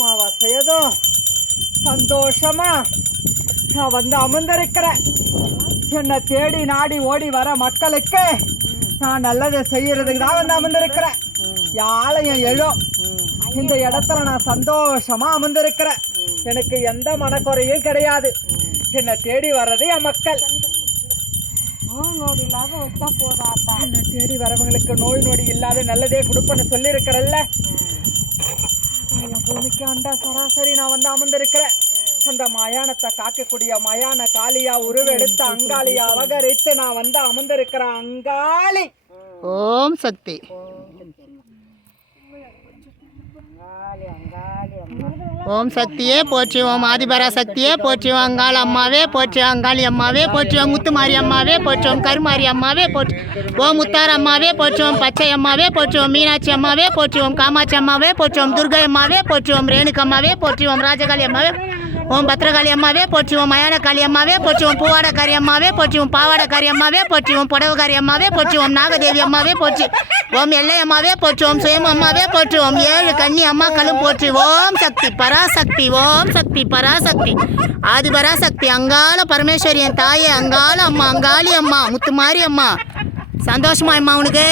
அமாவாசையதும் சந்தோஷமா நான் வந்து அமர்ந்திருக்கிறேன். என்னை தேடி நாடி ஓடி வர மக்களுக்கு நான் நல்லதை செய்யறதுக்கு தான் வந்து அமர்ந்திருக்கிறேன். யாழையும் எழும் இந்த இடத்துல நான் சந்தோஷமா அமர்ந்திருக்கிறேன். எனக்கு எந்த மனக்குறையும் கிடையாது. என்னை தேடி வர்றது என் மக்கள். என்னை தேடி வரவங்களுக்கு நோய் நொடி இல்லாத நல்லதே கொடுப்பேன்னு சொல்லியிருக்கிறல்ல. என் பூமிக்கு அண்டா சராசரி நான் வந்து அமர்ந்திருக்கிறேன். அந்த மயானத்தை காக்கக்கூடிய மயான காளியா உருவெடுத்து அங்காளியா அவகரித்து நான் வந்து அமர்ந்திருக்கிறேன். அங்காளி ஓம் சக்தி. ஓம் சக்தியே போற்றி, ஓம் ஆதிபரா சக்தியே போற்றி, ஓம் அங்காள அம்மாவே போற்றி, அங்காளி அம்மாவே போற்றி, ஓம் முத்துமாரி அம்மாவே போற்றி, ஓம் கருமாரி அம்மாவே போற்றி, ஓம் முத்தார் அம்மாவே போற்றி, ஓம் பச்சை அம்மாவே போற்றி, ஓம் மீனாட்சி அம்மாவே போற்றி, ஓம் காமாட்சி அம்மாவே போற்றி, ஓம் துர்கை அம்மாவே போற்றி, ஓம் ரேணுக்கு அம்மாவே போற்றி, ஓம் ராஜகாளி அம்மாவே, ஓம் பத்ரகாளி அம்மாவே போற்றி, ஓம் மயானகாளி அம்மாவே போற்றி, ஓம் பூவாடக்காரி அம்மாவே போற்றி, ஓம் பாவாடக்காரி அம்மாவே போற்றி, ஓம் புடவகாரி அம்மாவே போற்றி, ஓம் நாகதேவி அம்மாவே போற்றி, ஓம் எல்லை அம்மாவே போற்றி, ஓம் சுயம் அம்மாவே போற்றி, ஓம் ஏழு கன்னி அம்மாக்களும் போற்றி. ஓம் சக்தி பராசக்தி, ஓம் சக்தி பராசக்தி, ஆதி பராசக்தி, அங்காள பரமேஸ்வரி என் தாயே, அங்காள அம்மா, அங்காளி அம்மா, முத்துமாரி அம்மா. சந்தோஷமா அம்மா உனக்கு?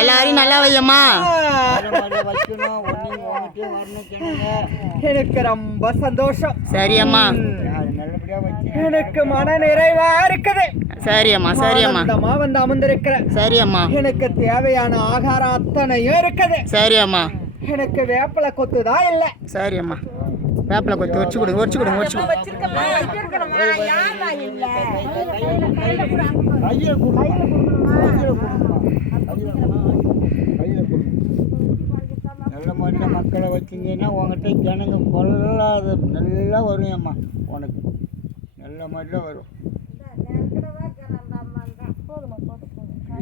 எல்லாரையும் நல்லா வையம்மா. எனக்கு ரொம்ப சந்தோஷம். சரி அம்மா. எனக்கு மன நிறைவா இருக்குது. சரி அம்மா, சரி அம்மா. வந்து அமர்ந்திருக்கிறேன். சரி அம்மா. எனக்கு தேவையான ஆகாரம் அத்தனையும் இருக்குது. சரி அம்மா. எனக்கு வேப்பலை கொத்துதான் இல்லை. சரி அம்மா. வேப்பலை கொத்து வச்சு கொடுங்க, வச்சு கொடுங்க, வச்சு கொடுங்க. நல்ல மாதிரியான மக்களை வச்சிங்கன்னா உங்ககிட்ட ஜனங்க கொள்ளாத நல்லா வரும்மா. உனக்கு நல்ல மாதிரிலாம் வரும்.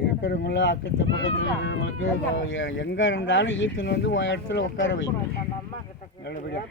இருக்கிறவங்கள அக்கத்து பக்கத்தில் இருக்கிறவங்களுக்கு எங்கே இருந்தாலும் ஈத்துன்னு வந்து உன் இடத்துல உட்கார வைக்கணும் நல்லபடியாக.